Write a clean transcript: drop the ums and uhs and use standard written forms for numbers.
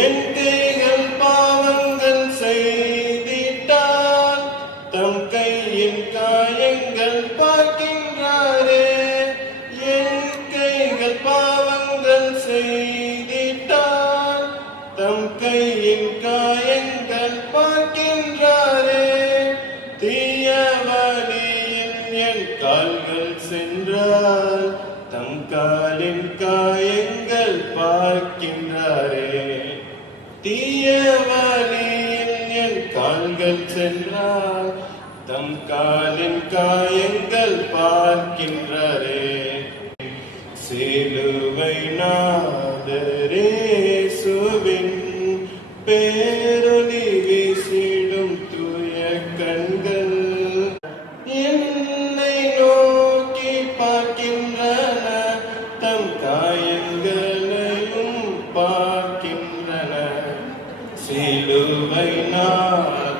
என் கைகள் பாவங்கள் செய்திட்டால் தம் கையின் காயங்கள் பார்க்கின்றாரே. என் கைகள் பாவங்கள் செய்திட்டால் தம் கையின் காயங்கள் பார்க்கின்றாரே. தீய வழியில் என் கால்கள் சென்றால் தம் காலின் காயங்கள் பார்க்கின்றாரே. தீய வழியில் என் கால்கள் சென்றால் தம் காலின் காயங்கள் பார்க்கின்றாரே. சிலுவை நாதரேசுவின் பேரொளி வீசிடும் தூய கண்கள் என்னை நோக்கி பார்க்கின்றன, தம் காயங்களையும் பார்க்கின்றன. சிலுவை நாதரேசுவின்